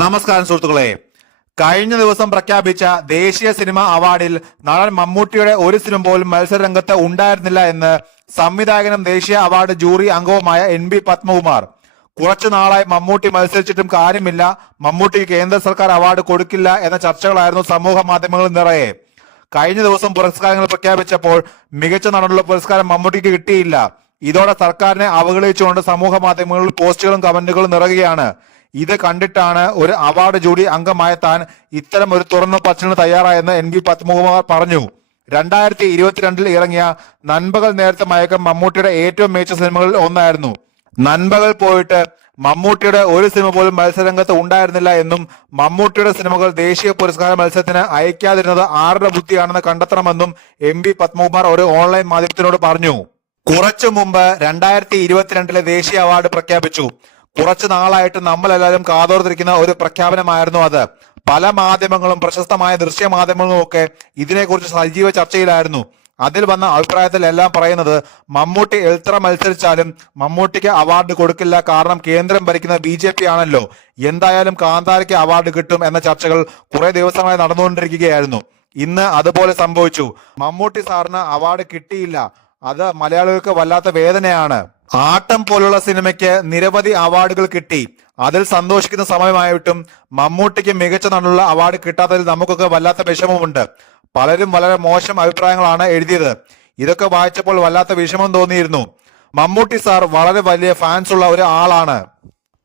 നമസ്കാരം സുഹൃത്തുക്കളെ, കഴിഞ്ഞ ദിവസം പ്രഖ്യാപിച്ച ദേശീയ സിനിമ അവാർഡിൽ നടൻ മമ്മൂട്ടിയുടെ ഒരു സിനിമ പോലും മത്സരരംഗത്ത് ഉണ്ടായിരുന്നില്ല എന്ന് സംവിധായകനും ദേശീയ അവാർഡ് ജൂറി അംഗവുമായ NB പത്മകുമാർ. കുറച്ചു നാളായി മമ്മൂട്ടി മത്സരിച്ചിട്ടും കാര്യമില്ല, മമ്മൂട്ടിക്ക് കേന്ദ്ര സർക്കാർ അവാർഡ് കൊടുക്കില്ല എന്ന ചർച്ചകളായിരുന്നു സമൂഹ മാധ്യമങ്ങളിൽ നിറയെ. കഴിഞ്ഞ ദിവസം പുരസ്കാരങ്ങൾ പ്രഖ്യാപിച്ചപ്പോൾ മികച്ച നടനുള്ള പുരസ്കാരം മമ്മൂട്ടിക്ക് കിട്ടിയില്ല. ഇതോടെ സർക്കാരിനെ അവഗണിച്ചുകൊണ്ട് സമൂഹ മാധ്യമങ്ങളിൽ പോസ്റ്റുകളും കമന്റുകളും നിറയുകയാണ്. ഇത് കണ്ടിട്ടാണ് ഒരു അവാർഡ് ജൂറി അംഗമായ താൻ ഇത്തരം ഒരു തുറന്ന പച്ചന് തയ്യാറായെന്ന് NB പത്മകുമാർ പറഞ്ഞു. 2022 ഇറങ്ങിയ നൻപകൽ നേരത്തെ മയക്കം മമ്മൂട്ടിയുടെ ഏറ്റവും മികച്ച സിനിമകളിൽ ഒന്നായിരുന്നു. നൻപകൽ പോയിട്ട് മമ്മൂട്ടിയുടെ ഒരു സിനിമ പോലും മത്സരരംഗത്ത് ഉണ്ടായിരുന്നില്ല എന്നും മമ്മൂട്ടിയുടെ സിനിമകൾ ദേശീയ പുരസ്കാര മത്സരത്തിന് അയക്കാതിരുന്നത് ആരുടെ ബുദ്ധിയാണെന്ന് കണ്ടെത്തണമെന്നും NB പത്മകുമാർ ഒരു ഓൺലൈൻ മാധ്യമത്തിനോട് പറഞ്ഞു. കുറച്ചു മുമ്പ് 2022 ദേശീയ അവാർഡ് പ്രഖ്യാപിച്ചു. കുറച്ചു നാളായിട്ട് നമ്മളെല്ലാവരും കാതോർത്തിരിക്കുന്ന ഒരു പ്രഖ്യാപനമായിരുന്നു അത്. പല മാധ്യമങ്ങളും പ്രശസ്തമായ ദൃശ്യമാധ്യമങ്ങളും ഒക്കെ ഇതിനെക്കുറിച്ച് സജീവ ചർച്ചയിലായിരുന്നു. അതിൽ വന്ന അഭിപ്രായത്തിൽ എല്ലാം പറയുന്നത് മമ്മൂട്ടി എത്ര മത്സരിച്ചാലും മമ്മൂട്ടിക്ക് അവാർഡ് കൊടുക്കില്ല, കാരണം കേന്ദ്രം ഭരിക്കുന്ന BJP ആണല്ലോ, എന്തായാലും കാന്താരയ്ക്ക് അവാർഡ് കിട്ടും എന്ന ചർച്ചകൾ കുറെ ദിവസമായി നടന്നുകൊണ്ടിരിക്കുകയായിരുന്നു. ഇന്ന് അതുപോലെ സംഭവിച്ചു. മമ്മൂട്ടി സാറിന് അവാർഡ് കിട്ടിയില്ല. അത് മലയാളികൾക്ക് വല്ലാത്ത വേദനയാണ്. ആട്ടം പോലുള്ള സിനിമയ്ക്ക് നിരവധി അവാർഡുകൾ കിട്ടി. അതിൽ സന്തോഷിക്കുന്ന സമയമായിട്ടും മമ്മൂട്ടിക്ക് മികച്ച നടനുള്ള അവാർഡ് കിട്ടാത്തതിൽ നമുക്കൊക്കെ വല്ലാത്ത വിഷമമുണ്ട്. പലരും വളരെ മോശം അഭിപ്രായങ്ങളാണ് എഴുതിയത്. ഇതൊക്കെ വായിച്ചപ്പോൾ വല്ലാത്ത വിഷമം തോന്നിയിരുന്നു. മമ്മൂട്ടി സാർ വളരെ വലിയ ഫാൻസ് ഉള്ള ഒരു ആളാണ്.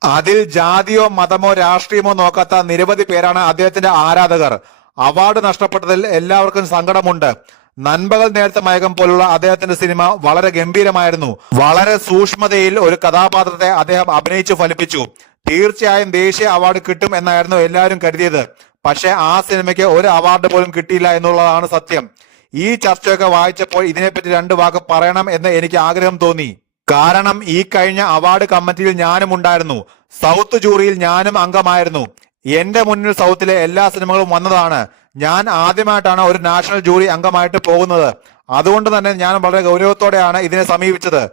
അതിൽ ജാതിയോ മതമോ രാഷ്ട്രീയമോ നോക്കാത്ത നിരവധി പേരാണ് അദ്ദേഹത്തിന്റെ ആരാധകർ. അവാർഡ് നഷ്ടപ്പെട്ടതിൽ എല്ലാവർക്കും സങ്കടമുണ്ട്. നൻപകൽ നേരത്തെ മയക്കം പോലുള്ള അദ്ദേഹത്തിന്റെ സിനിമ വളരെ ഗംഭീരമായിരുന്നു. വളരെ സൂക്ഷ്മതയിൽ ഒരു കഥാപാത്രത്തെ അദ്ദേഹം അഭിനയിച്ചു ഫലിപ്പിച്ചു. തീർച്ചയായും ദേശീയ അവാർഡ് കിട്ടും എന്നായിരുന്നു എല്ലാവരും കരുതിയത്. പക്ഷെ ആ സിനിമയ്ക്ക് ഒരു അവാർഡ് പോലും കിട്ടിയില്ല എന്നുള്ളതാണ് സത്യം. ഈ ചർച്ചയൊക്കെ വായിച്ചപ്പോൾ ഇതിനെപ്പറ്റി 2 വാക്ക് പറയണം എന്ന് എനിക്ക് ആഗ്രഹം തോന്നി. കാരണം ഈ കഴിഞ്ഞ അവാർഡ് കമ്മിറ്റിയിൽ ഞാനും ഉണ്ടായിരുന്നു. സൗത്ത് ജൂറിയിൽ ഞാനും അംഗമായിരുന്നു. എന്റെ മുന്നിൽ സൗത്തിലെ എല്ലാ സിനിമകളും വന്നതാണ്. ഞാൻ ആദ്യമായിട്ടാണ് ഒരു നാഷണൽ ജൂറി അംഗമായിട്ട് പോകുന്നത്. അതുകൊണ്ട് തന്നെ ഞാൻ വളരെ ഗൗരവത്തോടെയാണ് ഇതിനെ സമീപിച്ചത്.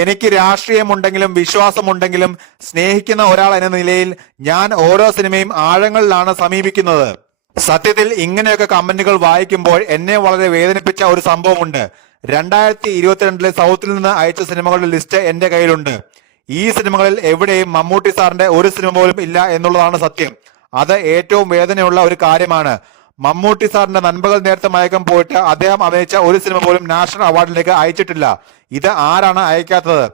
എനിക്ക് രാഷ്ട്രീയമുണ്ടെങ്കിലും വിശ്വാസമുണ്ടെങ്കിലും സ്നേഹിക്കുന്ന ഒരാൾ എന്ന നിലയിൽ ഞാൻ ഓരോ സിനിമയും ആഴങ്ങളിലാണ് സമീപിക്കുന്നത്. സത്യത്തിൽ ഇങ്ങനെയൊക്കെ കമന്റുകൾ വായിക്കുമ്പോൾ എന്നെ വളരെ വേദനിപ്പിച്ച ഒരു സംഭവമുണ്ട്. 2022 സൗത്തിൽ നിന്ന് അയച്ച സിനിമകളുടെ ലിസ്റ്റ് എന്റെ കയ്യിലുണ്ട്. ഈ സിനിമകളിൽ എവിടെയും മമ്മൂട്ടി സാറിന്റെ ഒരു സിനിമ പോലും ഇല്ല എന്നുള്ളതാണ് സത്യം. അത് ഏറ്റവും വേദനയുള്ള ഒരു കാര്യമാണ്. മമ്മൂട്ടി സാറിന്റെ നൻപകൽ നേരത്തെ മയക്കം പോയിട്ട് അദ്ദേഹം അഭിനയിച്ച ഒരു സിനിമ പോലും നാഷണൽ അവാർഡിലേക്ക് അയച്ചിട്ടില്ല. ഇത് ആരാണ് അയക്കാത്തത്?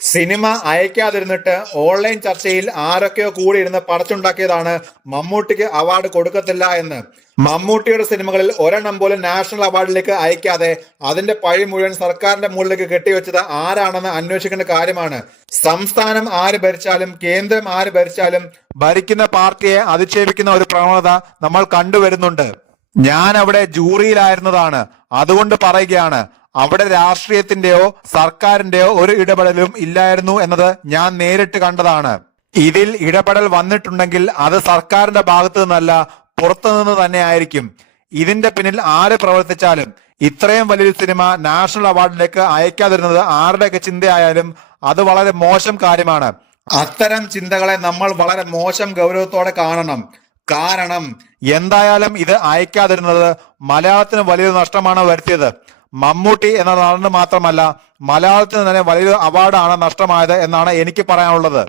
സിനിമ അയക്കാതിരുന്നിട്ട് ഓൺലൈൻ ചർച്ചയിൽ ആരൊക്കെയോ കൂടി ഇരുന്ന് പടച്ചുണ്ടാക്കിയതാണ് മമ്മൂട്ടിക്ക് അവാർഡ് കൊടുക്കത്തില്ല എന്ന്. മമ്മൂട്ടിയുടെ സിനിമകളിൽ ഒരെണ്ണം പോലും നാഷണൽ അവാർഡിലേക്ക് അയക്കാതെ അതിന്റെ പഴി മുഴുവൻ സർക്കാരിന്റെ മുകളിലേക്ക് കെട്ടിവെച്ചത് ആരാണെന്ന് അന്വേഷിക്കേണ്ട കാര്യമാണ്. സംസ്ഥാനം ആര് ഭരിച്ചാലും കേന്ദ്രം ആര് ഭരിച്ചാലും ഭരിക്കുന്ന പാർട്ടിയെ അധിക്ഷേപിക്കുന്ന ഒരു പ്രവണത നമ്മൾ കണ്ടുവരുന്നുണ്ട്. ഞാൻ അവിടെ ജൂറിയിലായിരുന്നതാണ്, അതുകൊണ്ട് പറയുകയാണ്. അവിടെ രാഷ്ട്രീയത്തിന്റെയോ സർക്കാരിന്റെയോ ഒരു ഇടപെടലും ഇല്ലായിരുന്നു എന്നത് ഞാൻ നേരിട്ട് കണ്ടതാണ്. ഇതിൽ ഇടപെടൽ വന്നിട്ടുണ്ടെങ്കിൽ അത് സർക്കാരിന്റെ ഭാഗത്തു നിന്നല്ല, പുറത്തുനിന്ന് തന്നെ ആയിരിക്കും. ഇതിന്റെ പിന്നിൽ ആര് പ്രവർത്തിച്ചാലും ഇത്രയും വലിയൊരു സിനിമ നാഷണൽ അവാർഡിലേക്ക് അയക്കാതിരുന്നത് ആരുടെയൊക്കെ ചിന്തയായാലും അത് വളരെ മോശം കാര്യമാണ്. അത്തരം ചിന്തകളെ നമ്മൾ വളരെ മോശം ഗൗരവത്തോടെ കാണണം. കാരണം എന്തായാലും ഇത് അയക്കാതിരുന്നത് മലയാളത്തിന് വലിയൊരു നഷ്ടമാണ് വരുത്തിയത്. മമ്മൂട്ടി എന്ന നടന് മാത്രമല്ല, മലയാളത്തിന് തന്നെ വലിയൊരു അവാർഡാണ് നഷ്ടമായത് എന്നാണ് എനിക്ക് പറയാനുള്ളത്.